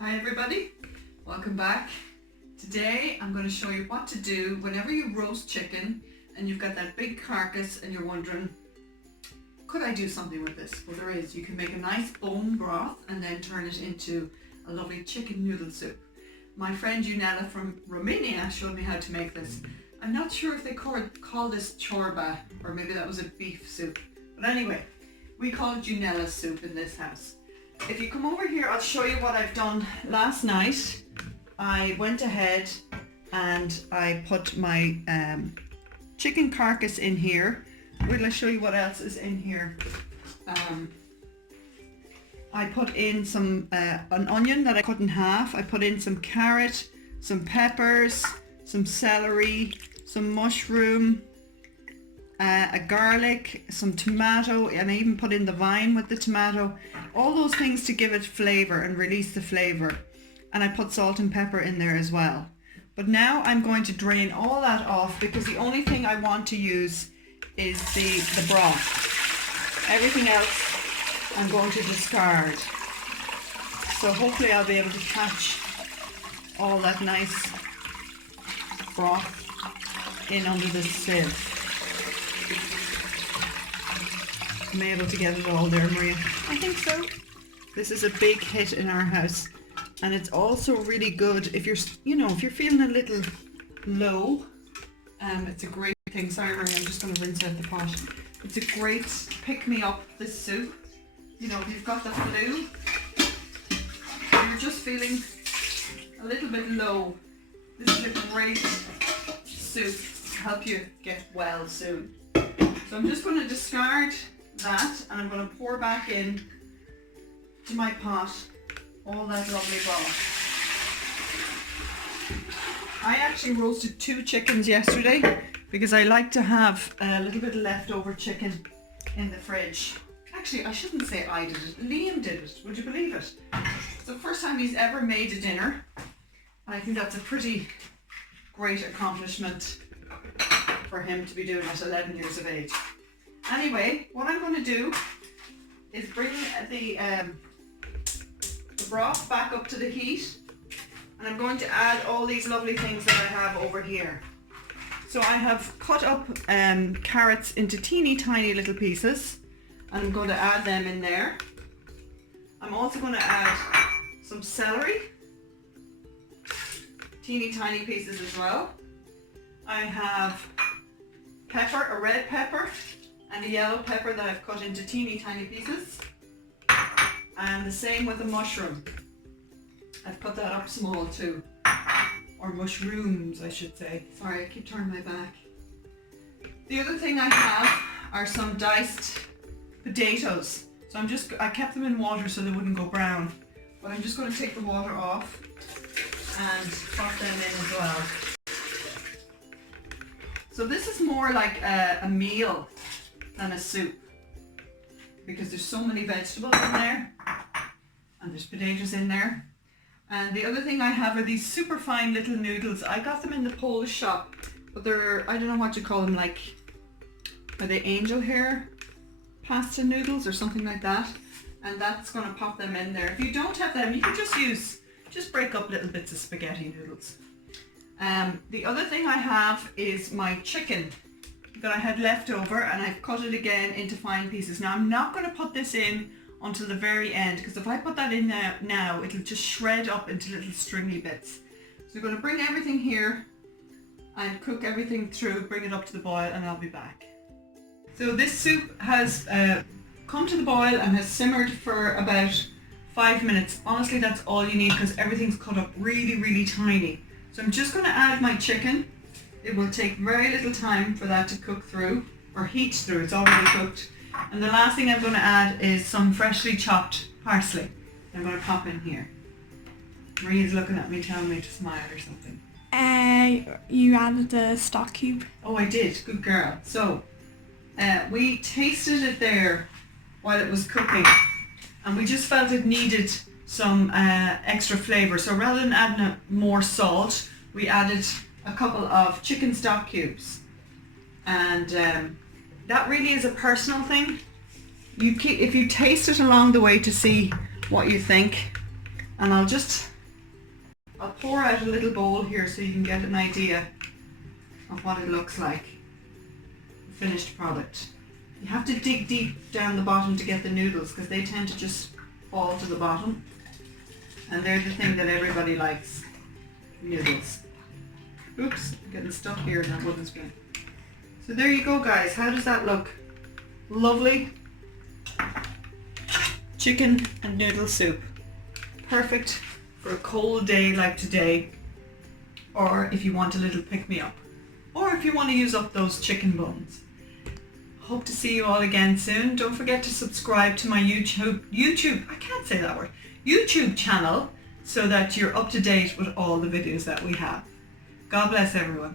Hi everybody, welcome back. Today I'm going to show you what to do whenever you roast chicken and you've got that big carcass and you're wondering, could I do something with this? Well, there is. You can make a nice bone broth and then turn it into a lovely chicken noodle soup. My friend Junella from Romania showed me how to make this. I'm not sure if they call this chorba or maybe that was a beef soup. But anyway, we call it Junella soup in this house. If you come over here, I'll show you what I've done last night. I went ahead and I put my chicken carcass in here. Wait till I show you what else is in here. I put in some an onion that I cut in half. I put in some carrot, some peppers, some celery, some mushroom, a garlic, some tomato, and I even put in the vine with the tomato. All those things to give it flavour and release the flavour. And I put salt and pepper in there as well. But now I'm going to drain all that off because the only thing I want to use is the broth. Everything else I'm going to discard. So hopefully I'll be able to catch all that nice broth in under the sieve. Am I able to get it all there, Maria? I think so. This is a big hit in our house, and it's also really good if you're, if you're feeling a little low. It's a great thing. Sorry, Maria, I'm just going to rinse out the pot. It's a great pick-me-up, this soup. You know, if you've got the flu, you're just feeling a little bit low. This is a great soup to help you get well soon. So I'm just going to discard that and I'm going to pour back in to my pot all that lovely broth. I actually roasted 2 chickens yesterday because I like to have a little bit of leftover chicken in the fridge. Actually, I shouldn't say I did it. Liam did it. Would you believe it? It's the first time he's ever made a dinner. And I think that's a pretty great accomplishment for him to be doing at 11 years of age. Anyway, what I'm going to do is bring the broth back up to the heat, and I'm going to add all these lovely things that I have over here. So I have cut up carrots into teeny tiny little pieces, and I'm going to add them in there. I'm also going to add some celery, teeny tiny pieces as well. I have pepper, a red pepper, and a yellow pepper that I've cut into teeny tiny pieces. And the same with the mushroom. I've cut that up small too. Or mushrooms, I should say. Sorry, I keep turning my back. The other thing I have are some diced potatoes. So I kept them in water so they wouldn't go brown. But I'm just going to take the water off and pop them in as well. So this is more like a meal than a soup because there's so many vegetables in there and there's potatoes in there. And the other thing I have are these super fine little noodles. I got them in the Polish shop, but they're, I don't know what you call them, like, are they angel hair pasta noodles or something like that? And that's going to pop them in there. If you don't have them, you can just break up little bits of spaghetti noodles. The other thing I have is my chicken that I had left over, and I've cut it again into fine pieces. Now I'm not going to put this in until the very end because if I put that in now it'll just shred up into little stringy bits. So we're going to bring everything here and cook everything through, bring it up to the boil, and I'll be back. So this soup has come to the boil and has simmered for about 5 minutes. Honestly, that's all you need because everything's cut up really, really tiny. So I'm just going to add my chicken. It will take very little time for that to cook through, or heat through, it's already cooked. And the last thing I'm going to add is some freshly chopped parsley. I'm going to pop in here. Maria's looking at me telling me to smile or something. You added the stock cube. Oh, I did. Good girl. So, we tasted it there while it was cooking, and we just felt it needed some extra flavour. So rather than adding more salt, we added a couple of chicken stock cubes. And that really is a personal thing. If you taste it along the way to see what you think, And I'll pour out a little bowl here so you can get an idea of what it looks like, the finished product. You have to dig deep down the bottom to get the noodles because they tend to just fall to the bottom. And they're the thing that everybody likes, noodles. Oops, I'm getting stuck here in that wooden spoon. So there you go guys, how does that look? Lovely chicken and noodle soup. Perfect for a cold day like today, or if you want a little pick-me-up, or if you want to use up those chicken bones. Hope to see you all again soon. Don't forget to subscribe to my YouTube, I can't say that word, YouTube channel so that you're up to date with all the videos that we have. God bless everyone.